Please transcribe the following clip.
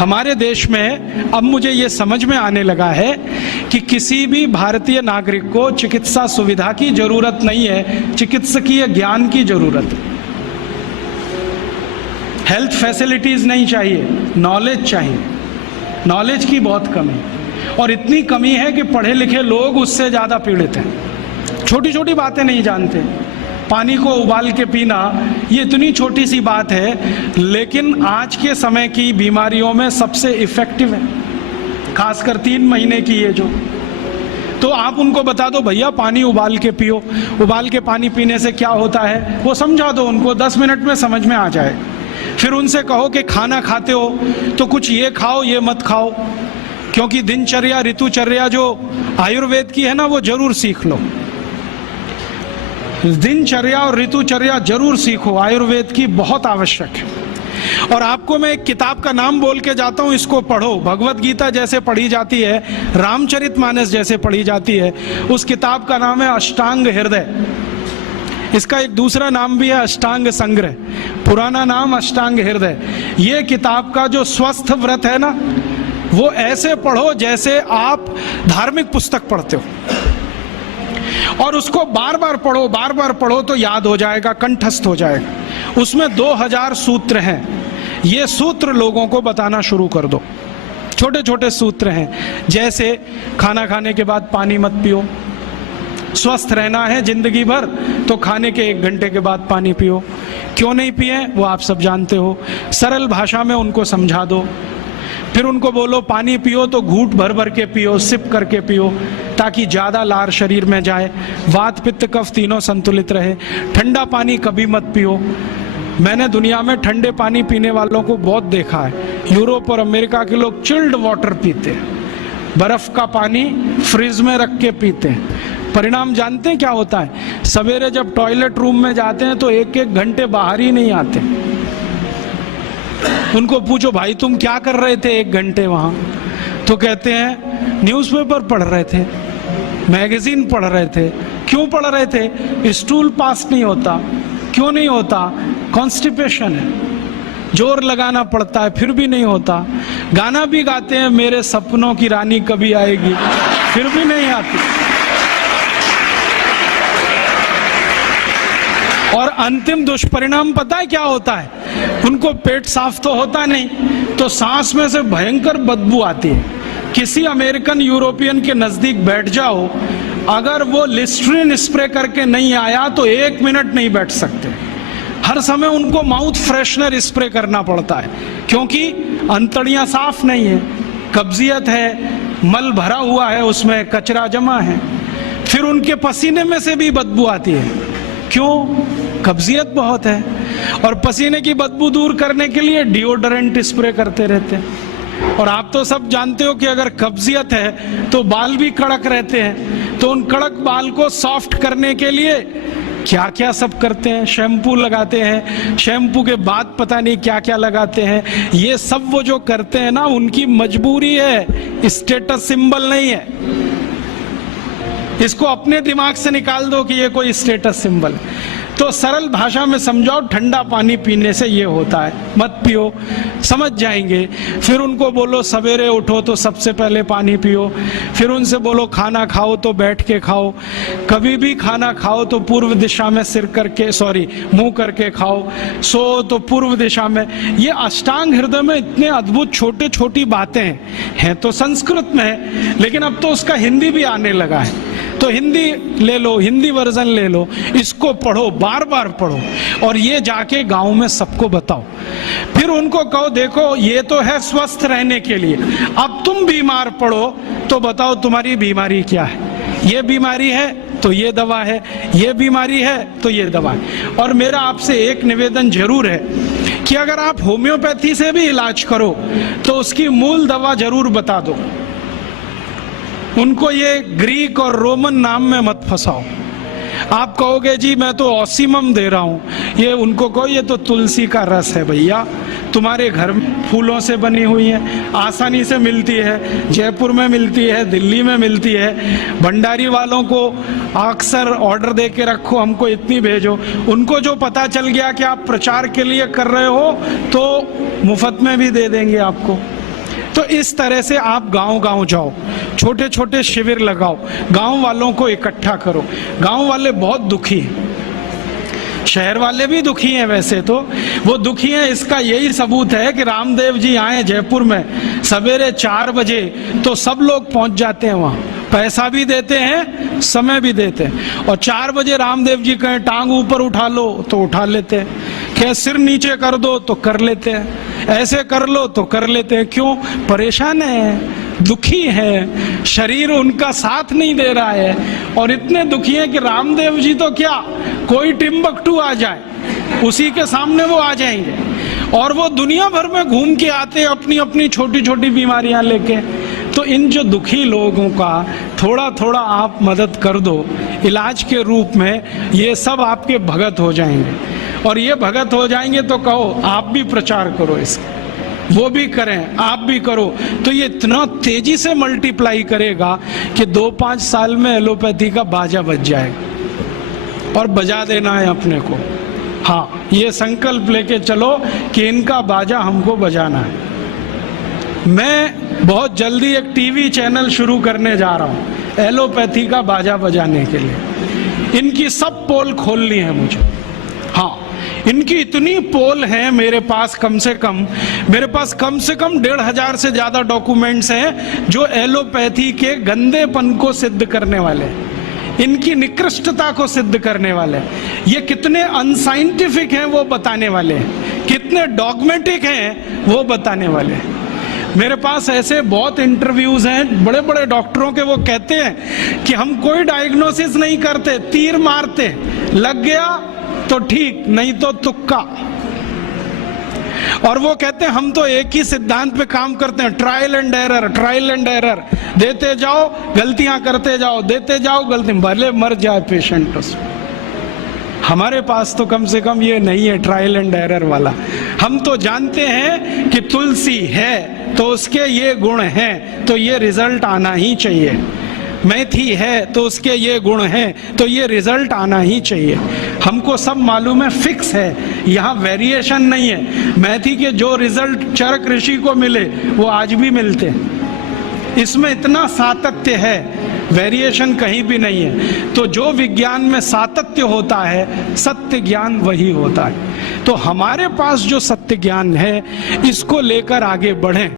हमारे देश में अब मुझे ये समझ में आने लगा है कि किसी भी भारतीय नागरिक को चिकित्सा सुविधा की जरूरत नहीं है, चिकित्सकीय ज्ञान की जरूरत है। हेल्थ फैसिलिटीज नहीं चाहिए, नॉलेज चाहिए। नॉलेज की बहुत कमी, और इतनी कमी है कि पढ़े लिखे लोग उससे ज़्यादा पीड़ित हैं। छोटी छोटी बातें नहीं जानते। पानी को उबाल के पीना, ये इतनी छोटी सी बात है, लेकिन आज के समय की बीमारियों में सबसे इफ़ेक्टिव है, खासकर 3 महीने की ये जो। तो आप उनको बता दो भैया पानी उबाल के पियो, उबाल के पानी पीने से क्या होता है वो समझा दो उनको, 10 मिनट में समझ में आ जाए। फिर उनसे कहो कि खाना खाते हो तो कुछ ये खाओ ये मत खाओ, क्योंकि दिनचर्या ऋतुचर्या जो आयुर्वेद की है ना, वो जरूर सीख लो। दिनचर्या और ऋतुचर्या जरूर सीखो, आयुर्वेद की बहुत आवश्यक है। और आपको मैं एक किताब का नाम बोल के जाता हूँ, इसको पढ़ो। भगवत गीता जैसे पढ़ी जाती है, रामचरितमानस जैसे पढ़ी जाती है, उस किताब का नाम है अष्टांग हृदय। इसका एक दूसरा नाम भी है अष्टांग संग्रह, पुराना नाम अष्टांग हृदय। ये किताब का जो स्वस्थ व्रत है ना, वो ऐसे पढ़ो जैसे आप धार्मिक पुस्तक पढ़ते हो, और उसको बार बार पढ़ो, बार बार पढ़ो तो याद हो जाएगा, कंठस्थ हो जाएगा। उसमें 2000 सूत्र हैं। ये सूत्र लोगों को बताना शुरू कर दो। छोटे छोटे सूत्र हैं, जैसे खाना खाने के बाद पानी मत पियो, स्वस्थ रहना है जिंदगी भर तो खाने के 1 घंटे के बाद पानी पियो। क्यों नहीं पिए वो आप सब जानते हो, सरल भाषा में उनको समझा दो। फिर उनको बोलो पानी पियो तो घूंट भर भर के पियो, सिप करके पियो, ताकि ज़्यादा लार शरीर में जाए, वात पित्त कफ तीनों संतुलित रहे। ठंडा पानी कभी मत पियो। मैंने दुनिया में ठंडे पानी पीने वालों को बहुत देखा है। यूरोप और अमेरिका के लोग चिल्ड वाटर पीते हैं, बर्फ का पानी फ्रिज में रख के पीते हैं। परिणाम जानते हैं क्या होता है? सवेरे जब टॉयलेट रूम में जाते हैं तो 1-1 घंटे बाहर ही नहीं आते। उनको पूछो भाई तुम क्या कर रहे थे 1 घंटे वहां? तो कहते हैं न्यूज़पेपर पढ़ रहे थे, मैगजीन पढ़ रहे थे। क्यों पढ़ रहे थे? स्टूल पास नहीं होता। क्यों नहीं होता? कॉन्स्टिपेशन है, जोर लगाना पड़ता है फिर भी नहीं होता। गाना भी गाते हैं मेरे सपनों की रानी कभी आएगी, फिर भी नहीं आती। और अंतिम दुष्परिणाम पता है क्या होता है? उनको पेट साफ तो होता नहीं, तो सांस में से भयंकर बदबू आती है। किसी अमेरिकन यूरोपियन के नजदीक बैठ जाओ, अगर वो लिस्ट्रीन स्प्रे करके नहीं आया तो 1 मिनट नहीं बैठ सकते। हर समय उनको माउथ फ्रेशनर स्प्रे करना पड़ता है, क्योंकि अंतड़ियां साफ नहीं है, कब्जियत है, मल भरा हुआ है, उसमें कचरा जमा है। फिर उनके पसीने में से भी बदबू आती है। क्यों? कब्जियत बहुत है। और पसीने की बदबू दूर करने के लिए डिओडोरेंट स्प्रे करते रहते हैं। और आप तो सब जानते हो कि अगर कब्जियत है तो बाल भी कड़क रहते हैं, तो उन कड़क बाल को सॉफ्ट करने के लिए क्या क्या सब करते हैं। शैम्पू लगाते हैं, शैम्पू के बाद पता नहीं क्या क्या लगाते हैं। ये सब वो जो करते हैं ना, उनकी मजबूरी है, स्टेटस सिंबल नहीं है। इसको अपने दिमाग से निकाल दो कि ये कोई स्टेटस सिंबल। तो सरल भाषा में समझाओ, ठंडा पानी पीने से ये होता है, मत पियो, समझ जाएंगे। फिर उनको बोलो सवेरे उठो तो सबसे पहले पानी पियो। फिर उनसे बोलो खाना खाओ तो बैठ के खाओ, कभी भी खाना खाओ तो पूर्व दिशा में मुंह करके खाओ, सो तो पूर्व दिशा में। ये अष्टांग हृदय में इतने अद्भुत छोटे छोटी बातें हैं तो संस्कृत में है, लेकिन अब तो उसका हिंदी भी आने लगा है। तो हिंदी ले लो, हिंदी वर्जन ले लो, इसको पढ़ो, बार बार पढ़ो, और ये जाके गांव में सबको बताओ। फिर उनको कहो देखो ये तो है स्वस्थ रहने के लिए, अब तुम बीमार पड़ो तो बताओ तुम्हारी बीमारी क्या है। ये बीमारी है तो ये दवा है, ये बीमारी है तो ये दवा है। और मेरा आपसे एक निवेदन जरूर है कि अगर आप होम्योपैथी से भी इलाज करो तो उसकी मूल दवा जरूर बता दो। उनको ये ग्रीक और रोमन नाम में मत फंसाओ। आप कहोगे जी मैं तो ऑसिमम दे रहा हूँ, ये उनको कहो ये तो तुलसी का रस है भैया, तुम्हारे घर में फूलों से बनी हुई है, आसानी से मिलती है, जयपुर में मिलती है, दिल्ली में मिलती है। भंडारी वालों को अक्सर ऑर्डर दे के रखो, हमको इतनी भेजो। उनको जो पता चल गया कि आप प्रचार के लिए कर रहे हो तो मुफ्त में भी दे देंगे आपको। तो इस तरह से आप गांव-गांव जाओ, छोटे छोटे शिविर लगाओ, गांव वालों को इकट्ठा करो। गांव वाले बहुत दुखी हैं, शहर वाले भी दुखी हैं, वैसे तो वो दुखी हैं। इसका यही सबूत है कि रामदेव जी आए जयपुर में सवेरे 4 बजे तो सब लोग पहुंच जाते हैं वहां, पैसा भी देते हैं, समय भी देते हैं। और 4 बजे रामदेव जी कहें टांग ऊपर उठा लो तो उठा लेते हैं, कहें सिर नीचे कर दो तो कर लेते हैं, ऐसे कर लो तो कर लेते हैं। क्यों? परेशान है, दुखी है, शरीर उनका साथ नहीं दे रहा है। और इतने दुखी हैं कि रामदेव जी तो क्या, कोई टिम्बकटू आ जाए उसी के सामने वो आ जाएंगे। और वो दुनिया भर में घूम के आते अपनी अपनी छोटी छोटी बीमारियां लेके। तो इन जो दुखी लोगों का थोड़ा थोड़ा आप मदद कर दो इलाज के रूप में, ये सब आपके भगत हो जाएंगे। और ये भगत हो जाएंगे तो कहो आप भी प्रचार करो इसका, वो भी करें, आप भी करो, तो ये इतना तेजी से मल्टीप्लाई करेगा कि 2-5 साल में एलोपैथी का बाजा बज जाएगा। और बजा देना है अपने को, हाँ, ये संकल्प लेके चलो कि इनका बाजा हमको बजाना है। मैं बहुत जल्दी एक टीवी चैनल शुरू करने जा रहा हूँ एलोपैथी का बाजा बजाने के लिए। इनकी सब पोल खोलनी है मुझे, हाँ, इनकी इतनी पोल है मेरे पास, कम से कम 1,500 से ज्यादा डॉक्यूमेंट्स हैं जो एलोपैथी के गंदेपन को सिद्ध करने वाले, इनकी निकृष्टता को सिद्ध करने वाले, ये कितने अनसाइंटिफिक हैं वो बताने वाले, कितने डॉगमेटिक हैं वो बताने वाले। मेरे पास ऐसे बहुत इंटरव्यूज हैं बड़े बड़े डॉक्टरों के, वो कहते हैं कि हम कोई डायग्नोसिस नहीं करते, तीर मारते, लग गया तो ठीक, नहीं तो तुक्का। और वो कहते हैं हम तो एक ही सिद्धांत पे काम करते हैं, trial and error, trial and error, देते जाओ गलतियां करते जाओ, देते जाओ गलती, भले मर जाए पेशेंट उसमें। हमारे पास तो कम से कम ये नहीं है ट्रायल एंड एरर वाला। हम तो जानते हैं कि तुलसी है तो उसके ये गुण हैं तो ये रिजल्ट आना ही चाहिए, मेथी है तो उसके ये गुण हैं तो ये रिजल्ट आना ही चाहिए। हमको सब मालूम है, फिक्स है, यहाँ वेरिएशन नहीं है। मेथी के जो रिजल्ट चरक ऋषि को मिले वो आज भी मिलते हैं, इसमें इतना सातत्य है, वेरिएशन कहीं भी नहीं है। तो जो विज्ञान में सातत्य होता है, सत्य ज्ञान वही होता है। तो हमारे पास जो सत्य ज्ञान है इसको लेकर आगे बढ़ें।